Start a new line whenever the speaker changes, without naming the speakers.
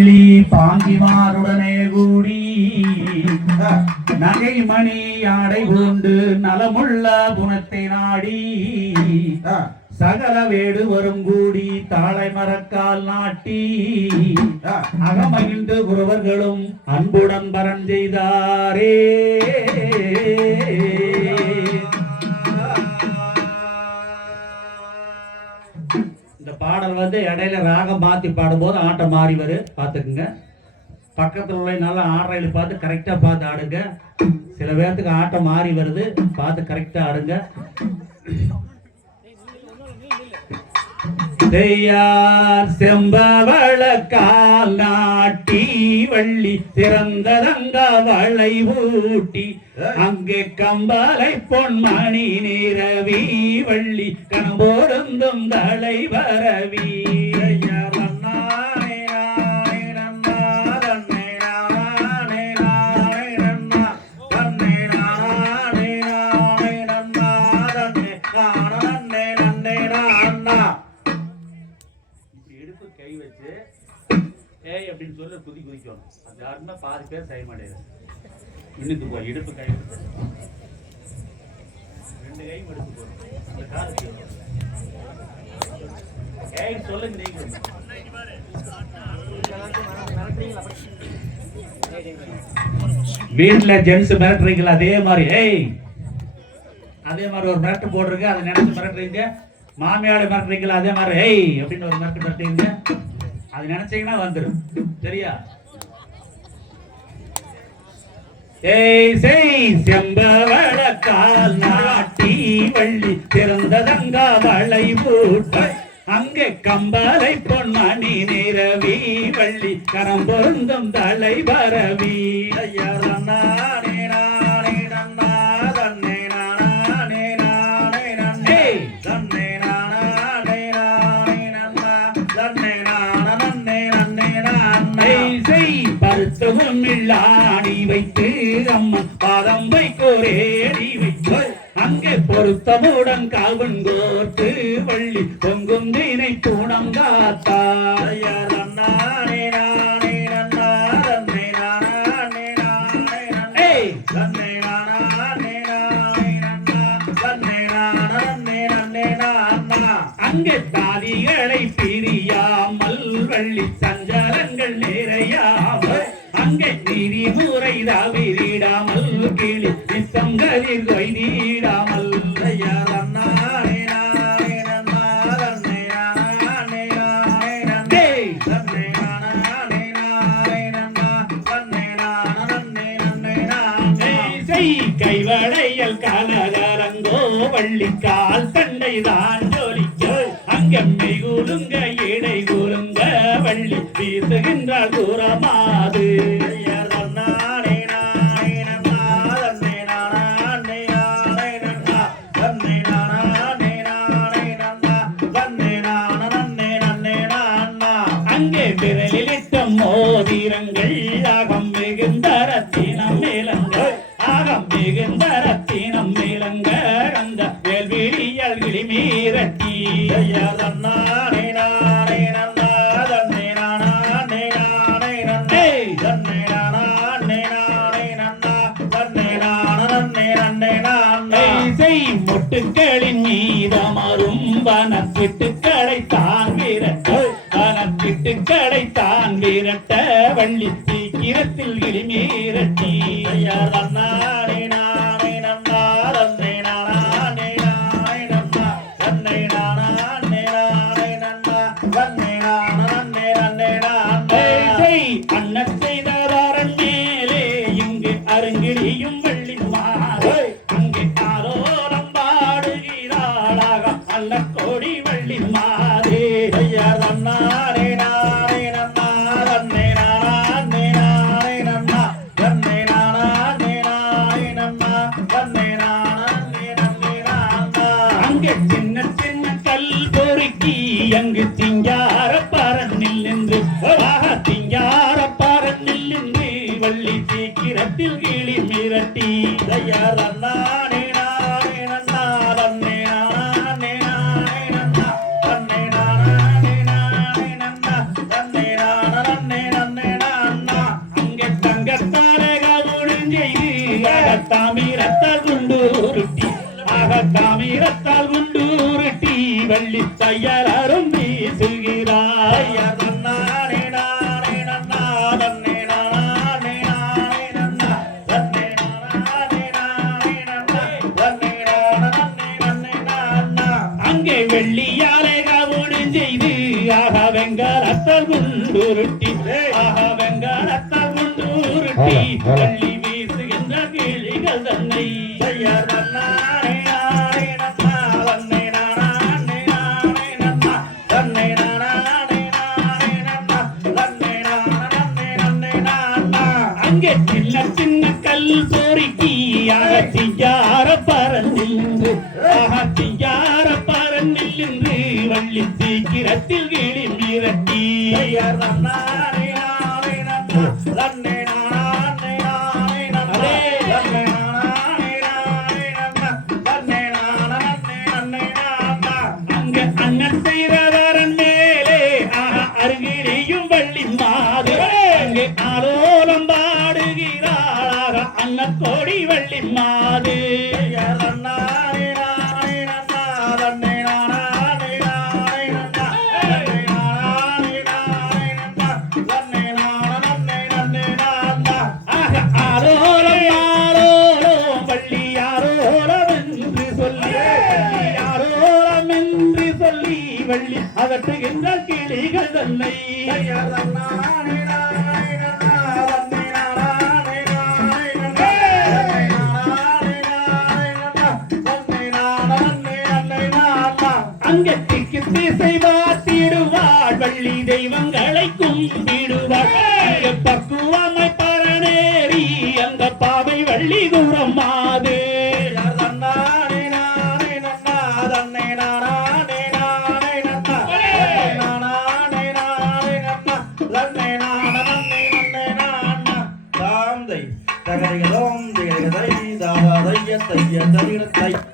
கிளி பாங்கிமாருடனே கூடி நகை மணி ஆடை பூண்டு நலமுள்ள குணத்தை நாடி சகல வேடு வரும் கூடி தாளை மரக்கால் நாட்டி அகமகிழ்ந்து குருவர்களும் அன்புடன் பரன் செய்தாரே. பாடல் வந்து இடையில ராகம் மாத்தி பாடும்போது ஆட்டம் மாறி வரும் பார்த்துக்குங்க. பக்கத்துல உள்ள நல்லா ஆடுறையில் பார்த்து கரெக்டா பார்த்து ஆடுங்க. சில பேர்த்துக்கு ஆட்டம் மாறி வருது. பார்த்து கரெக்டா ஆடுங்க. செய்யார் செம்பவள கால் நாட்டு வள்ளி சிறந்ததங்க வளை ஊட்டி. அங்கே கம்பலை பொன்மணி நிறவி வள்ளி கணபோருந்தும் தலை வரவி கை வச்சு ஏய் அப்படின்னு சொல்லி குதி குதிக்கணும். அது யாருன்னா பாதி பேர் செய்ய மாட்டேங்குது இன்னுக்கு போய் இடுப்பு கை. ரெண்டு கையும் எடுத்து போடும் அந்த ஏய் சொல்லுங்க நீங்க. வீட்டுல ஜென்ஸ் மிரட்டுறீங்களா? அதே மாதிரி ஏய். அதே மாதிரி ஒரு மிரட்டு போடுறீங்க அதை நினைச்சு மிரட்டுறீங்க. மாமியாரை மிரட்டுறீங்களா? அதே மாதிரி ஏய் அப்படின்னு ஒரு மிரட்டு மிரட்டுறீங்க. அது நினைச்சீங்கன்னா வந்துடும் சரியா? செம்பவழக்கால் நாட்டி வள்ளி திறந்ததங்க வளை பூட்ட அங்கே கம்பலை பொன்மணி நிறவி வள்ளி. கரம் பொருந்தும் தலை பரவி. ஐயர் வைத்து அம்மன் பாதம் வைக்கோரேடி வைத்து அங்கே பொருத்தமுடன் காவன் கோர்த்து வள்ளி பொங்கும் தினை தூணம் காத்தாயர் நானே நன்னா, தன்னை நானே நன்னே நானே. செய் கைவளையல் கனகரங்கோ வள்ளிக்கால் தண்டை தான் ஜோலிக்கோ. அங்கம் மெய்கூலுங்க இடை கூலுங்க வள்ளி வீசுகின்ற தூரமாது. ஐயர் நானே நானே அங்கே விரலிலிட்ட மோதிரங்கள் அகம் தன்னை கடைத்தான் வீரட்ட நன்னா, கடைத்தான் வீரட்ட வள்ளி சீக்கிரத்தில் இளிமீரட்டி அண்ணன் செய்தவாரன் மேலே. இங்கு அருங்கிடியும் வள்ளி மாறு அங்கே தாரோரம் பாடுகிறாளாக அல்ல அங்கே சின்ன சின்ன கல் பொறுக்கி அங்கு திங்கார பாரன் நில்லென்று வாக
திங்கார பாரன் நில்லென்று வள்ளி சீக்கிரத்தில் கிளி மிரட்டி தயார் அண்ணா தாமி ரத்த குண்டு ஆகத்தான் சித்தையர் அரும் வீசுகிறாய்
அங்கே வெள்ளியாலே கவுடு செய்து ஆக வெங்காலத்தால் குண்டுருட்டி ஆக வெங்காலத்தால் குண்டுருட்டி வள்ளி வீசுகின்ற கிளிகள் தன்னை.
செய்யார்
அங்கே சின்ன சின்ன கல் சோரிக்கு அகத்தியார பரந்தின்று அகத்தியார பரந்தின்று வள்ளி சீக்கிரத்தில் கிளி மிரட்டி அங்கே அண்ணன் செய்கிறவரன் மேலே அருகிலேயும் வள்ளி மா அகற்றுகின்ற கிளிகள் தன்னை அங்கே திக்கு திசை வாத்திடுவாள் வள்ளி தெய்வங்களை கும்பிடுவாள்.
பக்குவமை 選んであください。